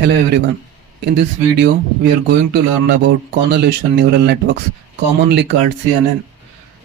Hello everyone. In this video, we are going to learn about convolutional neural networks, commonly called CNN.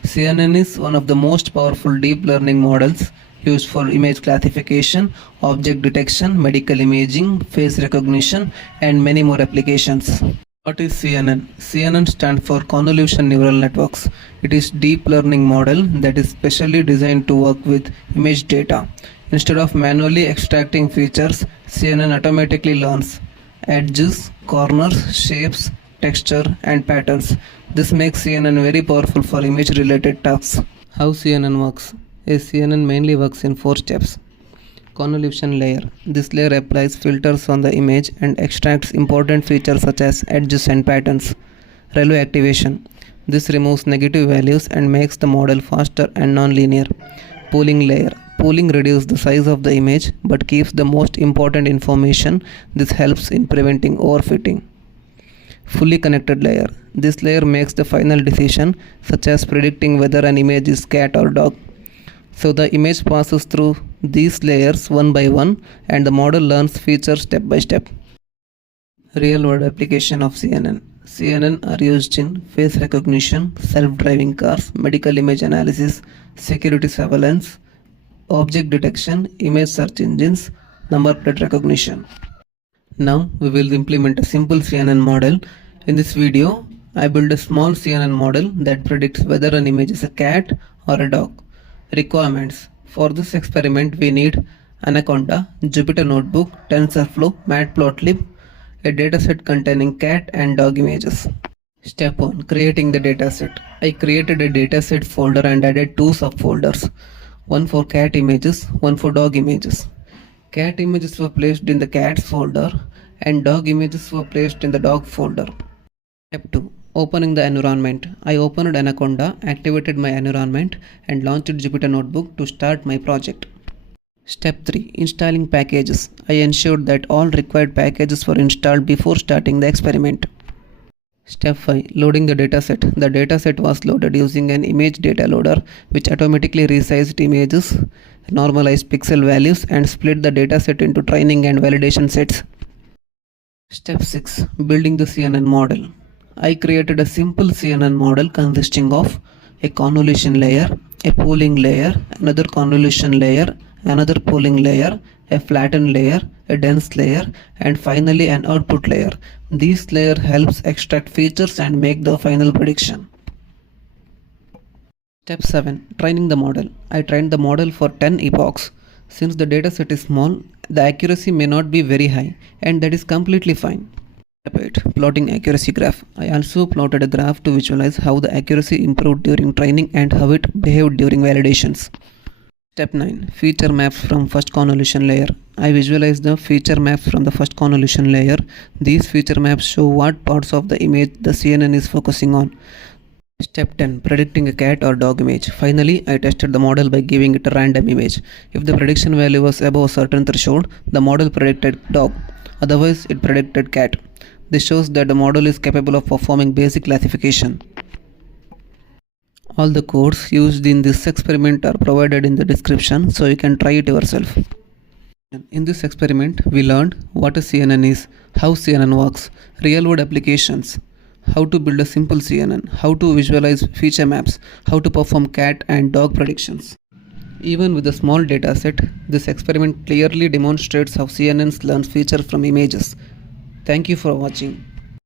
CNN is one of the most powerful deep learning models used for image classification, object detection, medical imaging, face recognition, and many more applications. What is CNN? CNN stands for Convolutional Neural Networks. It is deep learning model that is specially designed to work with image data. Instead of manually extracting features, CNN automatically learns edges, corners, shapes, texture, and patterns. This makes CNN very powerful for image related tasks. How CNN works? A CNN mainly works in 4 steps. Convolution layer. This layer applies filters on the image and extracts important features such as edges and patterns. Relay activation. This removes negative values and makes the model faster and non-linear. Pooling layer. Pooling reduces the size of the image but keeps the most important information. This helps in preventing overfitting. Fully connected layer. This layer makes the final decision, such as predicting whether an image is cat or dog. So the image passes through these layers one by one and the model learns features step by step. Real world application of CNN. CNN are used in face recognition, self-driving cars, medical image analysis, security surveillance, object detection, image search engines, number plate recognition. Now we will implement a simple CNN model. In this video, I build a small CNN model that predicts whether an image is a cat or a dog. Requirements. For this experiment, we need Anaconda, Jupyter Notebook, TensorFlow, Matplotlib, a dataset containing cat and dog images. Step 1. Creating the dataset. I created a dataset folder and added 2 subfolders. One for cat images, one for dog images. Cat images were placed in the cats folder and dog images were placed in the dog folder. Step 2. Opening the environment. I opened Anaconda, activated my environment and launched Jupyter Notebook to start my project. Step 3. Installing packages. I ensured that all required packages were installed before starting the experiment. Step 5. Loading the dataset. The dataset was loaded using an image data loader which automatically resized images, normalized pixel values and split the dataset into training and validation sets. Step 6. Building the CNN model. I created a simple CNN model consisting of a convolution layer, a pooling layer, another convolution layer, another pooling layer, a flattened layer, a dense layer, and finally an output layer. This layer helps extract features and make the final prediction. Step 7. Training the model. I trained the model for 10 epochs. Since the dataset is small, the accuracy may not be very high, and that is completely fine. Step 8. Plotting accuracy graph. I also plotted a graph to visualize how the accuracy improved during training and how it behaved during validations. Step 9. Feature maps from first convolution layer. I visualized the feature maps from the first convolution layer. These feature maps show what parts of the image the CNN is focusing on. Step 10. Predicting a cat or dog image. Finally, I tested the model by giving it a random image. If the prediction value was above a certain threshold, the model predicted dog. Otherwise, it predicted cat. This shows that the model is capable of performing basic classification. All the codes used in this experiment are provided in the description, so you can try it yourself. In this experiment, we learned what a CNN is, how CNN works, real-world applications, how to build a simple CNN, how to visualize feature maps, how to perform cat and dog predictions. Even with a small dataset, this experiment clearly demonstrates how CNNs learn features from images. Thank you for watching.